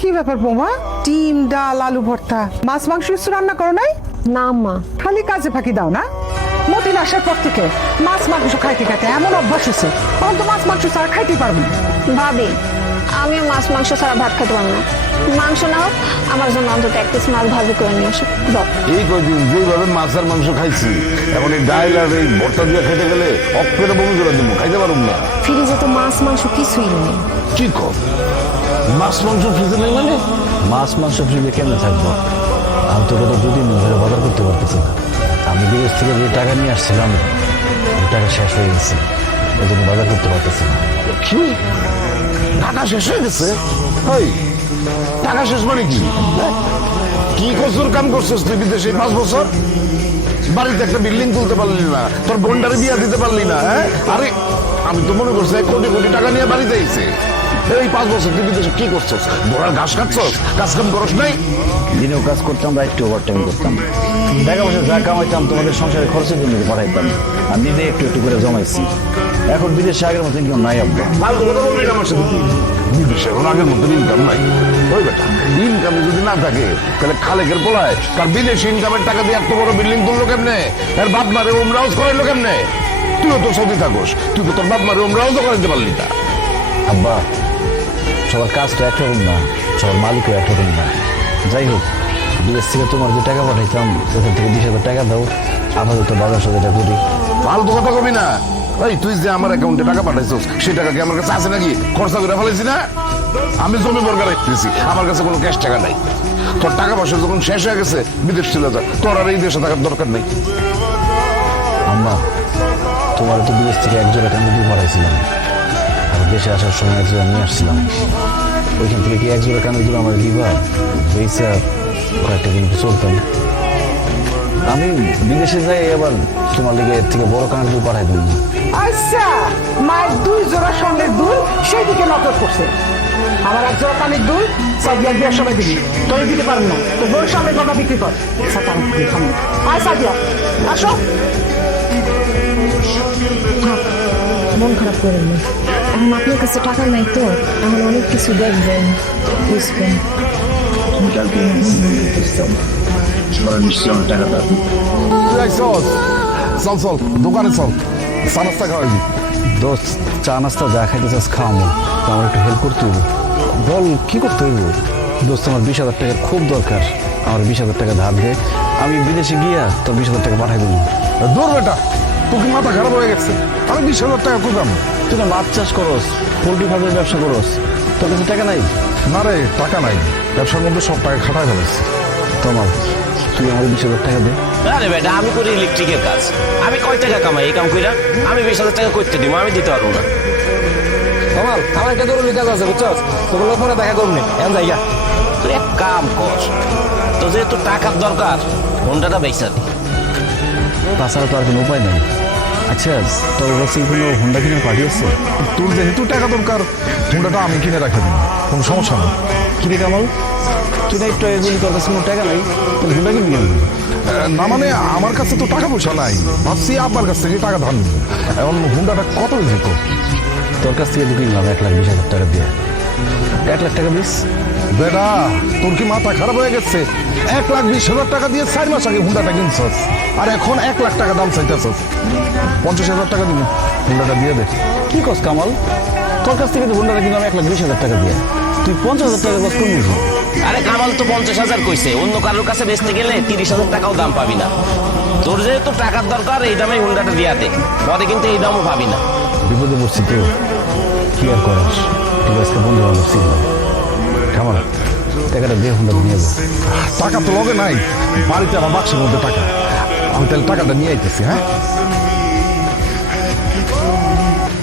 কি ব্যাপার বৌমা? ডিম, ডাল, আলু ভর্তা, মাছ মাংস কিছু রান্না করো নাই? না আম্মা, খালি কাজে ফাঁকি দাও না? মতিন আসার পর থেকে মাছ মাংস খাইতে খাইতে এমন অভ্যাস হচ্ছে, তখন তো মাছ মাংস ছাড়া খাইতে পারবো না। ভাবি আমিও মাছ মাংস ছাড়া ভাত খেতে পারবো না। মাংস না হোক আমার জন্য অন্তত এক পিস মাছ ভাজি করে নিয়ে আসো। দাও। এই কয়দিন যেভাবে মাছ আর মাংস খাইছি, এখন এই ডাইল আর এই ভর্তা দিয়ে খেতে গেলে অক্ষরে বমি করে দেবো, খাইতে পারুম না। ফ্রিজে তো মাছ মাংস কিছুই নেই। কি কর? মাছ মাংস ফ্রিজে নেই মানে? মাছ মাংস ফ্রিজে কেমনে থাকবো? আমি তো গত দুদিন ধরে বাজার করতে পারতেছি না। আমি বিদেশ থেকে যে টাকা নিয়ে আসছিলাম ওই টাকা শেষ হয়ে গেছে, ওই জন্য বাজার করতে পারতেছি না। কি টাকা শেষ হয়ে গেছে? ওই টাকা শেষ মানে কি? কি কসুর কাম করছিস তুই বিদেশে 5 বছর? বাড়িতে একটা বিল্ডিং তুলতে পারলি না, তোর বোনটারে বিয়া দিতে পারলি না। হ্যাঁ, আরে আমি তো মনে করছি 1 কোটি কোটি টাকা নিয়ে বাড়িতে আইছে। এই 5 বছর তুই বিদেশে কি করছস? ঘোড়ার ঘাস কাটছস? কাজ কাম করস নাই? দিনেও কাজ করতাম, রাইটে ওভারটাইম করতাম। টাকা পয়সা যা কামাইতাম তোমাদের সংসারে খরচের জন্য পাঠাইতাম, আর নিজে একটু একটু করে জমাইছি। এখন বিদেশে আগের মতো ইনকাম নাই আব্বা। ফালতু কথা বলবি না আমার সাথে তুই। বিদেশে এখন আগের মতো ইনকাম নাই। ওই বেটা, ইনকাম যদি না থাকে তাহলে খালেকের পোলায় তার বিদেশি ইনকামের টাকা দিয়ে এত বড় বিল্ডিং তুললো কেমনে? তার বাপ মারে ওমরা হাউস করাইলো কেমনে? তুইও তো সৌদি থাকোস, তুই তো তোর বাপ মারে ওমরা হাউসও করাইতে পারলি না। আব্বা, সবার কাজ তো একরকম না, সবার মালিকও একরকম না। যাই হোক, বিদেশ থেকে তোমার যে টাকা পাঠাইতাম ওখান থেকে 20,000 টাকা দাও, আপাতত বাজার সদাটা করি। ফালতু কথা কবি না। এই তুই যে আমার অ্যাকাউন্টে টাকা পাঠাইছিস সেই টাকা কি আমার কাছে আছে নাকি? খরচা করে ফেলেছি না? আমি জমি বর্গা রাখতেছি, আমার কাছে কোনো ক্যাশ টাকা নাই। তোর টাকা পয়সা যখন শেষ হয়ে গেছে বিদেশ চলে যা, তোর আর এই দেশে থাকার দরকার নেই। আম্মা, তোমার তো বিদেশ থেকে 1 জোড়া কান্দি দিয়ে পাঠাইছিলাম, আর দেশে আসার সময় 1 জোড়া নিয়ে আসছিলাম। ওইখান থেকে কি 1 জোড়া কান্দি দিল আমার দিবা? এই স্যার কয়েকটা দিন চলতাম। আমি বিদেশে যাই, আবার তোমার লেগে এর থেকে বড় কান্দি দিয়ে পাঠাই দিই। আচ্ছা, মায়ের 2 জোড়া স্বর্ণের দুল সেই দিকে নজর করছে। আমার 1 জোড়া কানের দুল সাদিয়া বিয়ার সময় দিবি, তোর দিতে পারবো না। তো বড় সামনে গলা বিক্রি কর। আয় সাদিয়া, আসো। মন খারাপ করেন না, এখন আপনার কাছে টাকা নাই তো, এখন অনেক কিছু দেখবেন, বুঝবেন। তুই আইসস? চল চল দোকানে চল, চা নাস্তা খাওয়াবি। দোস্ত, চা নাস্তা যা খাইতে চাস খাওয়াবো, তো আমার একটু হেল্প করতে হইব। বল কি করতে হইব? দোস্ত, আমার 20,000 টাকার খুব দরকার, আমার 20,000 টাকা ধার দে, আমি বিদেশে গিয়া তোর 20,000 টাকা পাঠাই দেবো। দূর বেটা, তোর কি মাথা খারাপ হয়ে গেছে? আমি 20,000 টাকা কোথাম? তুই না মাছ চাষ করস, পোল্ট্রি ফার্মের ব্যবসা করস, তোর কাছে টাকা নাই? না রে, টাকা নাই, ব্যবসার মধ্যে সব টাকা খাটাই ফেলেছি। তোমার, তুই আমার 20,000 টাকা দে। আরে বেটা, আমি করি ইলেকট্রিকের কাজ, আমি কয় টাকা কামাই এই কাম কইরা? আমি 20,000 টাকা করতে দিব, আমি দিতে পারবো না। কমাল, আমার একটা জরুরি কাজ আছে বুঝছস, তোগুলো ফোনে দেখা করবি এখন যাইয়া। তুই এক কাম কর, তো যেহেতু টাকার দরকার হোন্ডাটা বেচা দি। তাছাড়া তো আর কোনো উপায় নাই। আচ্ছা, তোর কাছে কোনো হোন্ডা কিনে পাঠিয়েছে? তোর যেহেতু টাকা দরকার, হুন্ডাটা আমি কিনে রাখে দিন, কোনো সমস্যা নেই। কিরে কামাল, তুই না একটু এগুলি তোর কাছে কোনো টাকা নাই, তাহলে হোন্ডা কিনবি কেন? না মানে আমার কাছে তো টাকা পয়সা নাই, ভাবছি আপনার কাছ থেকে টাকা ধার নিব। এখন হুন্ডাটা কত যেত? তোর কাছ থেকে তো কিনলাম 1,20,000 টাকা দিয়ে। 1 লাখ টাকা দিস? বেটা, তোর কি মাথা খারাপ হয়ে গেছে? 1,20,000 টাকা দিয়ে 4 মাস আগে হুন্ডাটা কিনছস, আর এখন 1 লাখ টাকা দাম চাইতেছস। 50,000 টাকা দিবি, হুন্ডাটা দিয়ে দে। কি কস কামাল, তোর কাছ থেকে তো হোন্ডাটা কিনলাম 1,20,000 টাকা দিয়ে, তুই 50,000 টাকা কস কোন বুঝি? আরে কামাল তো 50,000 কইছে, অন্য কারোর কাছে বেচতে গেলে 30,000 টাকাও দাম পাবি না। তোর যেহেতু টাকার দরকার, এই দামে হুন্ডাটা দিয়া দে, পরে কিন্তু এই দামও পাবি না। বিপদে পড়ছি তো, কি আর করাস, ঠিক আজকে বন্ধু বান্ধব চিনলাম। কামাল, টাকাটা দিয়ে হোন্ডাটা নিয়ে যা। টাকা তো লগে নাই, বাড়িতে আমার বাক্সের মধ্যে টাকা, আমি তাহলে টাকাটা নিয়ে আইতেছি। হ্যাঁ,